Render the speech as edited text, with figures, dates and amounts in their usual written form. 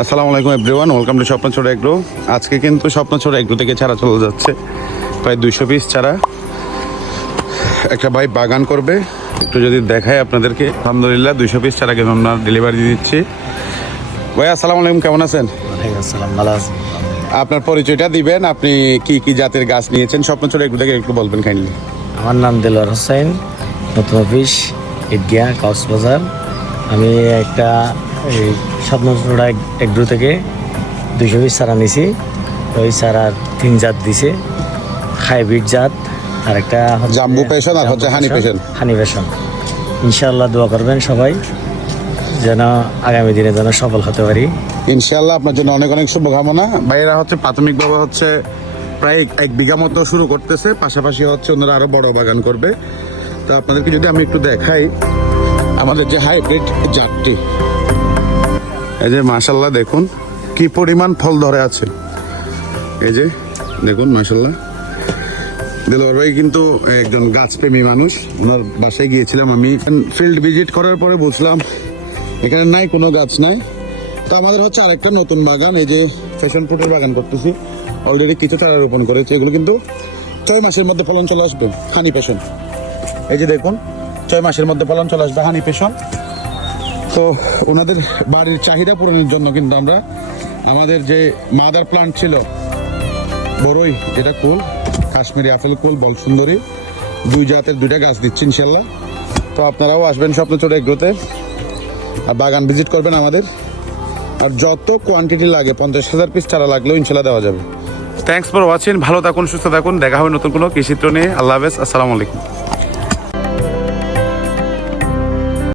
আসসালামু আলাইকুম everyone, welcome to স্বপ্ন ছোট এগ্রো। আজকে কিন্তু স্বপ্ন ছোট এগ্রো থেকে চারা চলে যাচ্ছে প্রায় 200 পিস চারা। একটা ভাই বাগান করবে, একটু যদি দেখায় আপনাদেরকে। আলহামদুলিল্লাহ 200 পিস চারা কিন্তু আমরা ডেলিভারি দিচ্ছি। ভাই আসসালামু আলাইকুম, কেমন আছেন? আসসালাম, ভালো আছি। আপনার পরিচয়টা দিবেন, আপনি কি কি জাতের গাছ নিয়েছেন স্বপ্ন ছোট এগ্রো থেকে একটু বলবেন কাইন্ডলি। আমার নাম দেলোয়ার হোসেন, নতুন অফিস ঈদগাহ কক্সবাজার। আমি একটা এই স্বপ্নচূড়া এগ্রো থেকে 200 পিস চারা নিছি। ওই চারার 3 জাত দিছে, হাইব্রিড জাত, আর একটা জাম্বু পেশন আর হচ্ছে হানি পেশন। হানি পেশন। ইনশাআল্লাহ দোয়া করবেন সবাই যেন আগামী দিনে যেন সফল হতে পারি। ইনশাআল্লাহ আপনার জন্য অনেক অনেক শুভকামনা। ভাইয়েরা হচ্ছে প্রাথমিকভাবে হচ্ছে প্রায় 1 বিঘা মতো শুরু করতেছে, পাশাপাশি হচ্ছে ওনারা আরো বড় বাগান করবে। তো আপনাদেরকে যদি আমি একটু দেখাই আমাদের যে হাইব্রিড জাতটি, এই যে মাশাআল্লাহ দেখুন কি পরিমাণ ফল ধরে আছে। এই যে দেখুন মাশাআল্লাহ। দেলোয়ার ভাই কিন্তু একজন গাছপ্রেমী মানুষ। ওনার বাসায় গিয়েছিলাম আমি, ফিল্ড ভিজিট করার পরে বুঝলাম এখানে নাই, কোনো গাছ নাই। তো আমাদের হচ্ছে আরেকটা নতুন বাগান, এই যে ফ্যাশন ফ্রুটের বাগান করতেছি। অলরেডি কিছু চারা রোপণ করেছে, এগুলো কিন্তু 6 মাসের মধ্যে ফলন চলে আসবে। হানি পেশন, এই যে দেখুন 6 মাসের মধ্যে ফলন চলে আসবে হানি পেশন। তো ওনাদের বাড়ির চাহিদা পূরণের জন্য কিন্তু আমরা আমাদের যে মাদার প্লান্ট ছিল বড়ই, যেটা কুল, কাশ্মীরি আপেল কুল, বল সুন্দরী, 2 জাতের 2টা গাছ দিচ্ছি ইনশাল্লাহ। তো আপনারাও আসবেন স্বপ্ন ছোট এগ্রোতে আর বাগান ভিজিট করবেন আমাদের। আর যত কোয়ান্টিটি লাগে 50,000 পিস চারা লাগলেও ইনশাল্লাহ দেওয়া যাবে। থ্যাংকস ফর ওয়াচিং, ভালো থাকুন, সুস্থ থাকুন, দেখা হবে নতুন কোনো কৃষিত্র নিয়ে। আল্লাহ হাফেজ, আসসালামু আলাইকুম।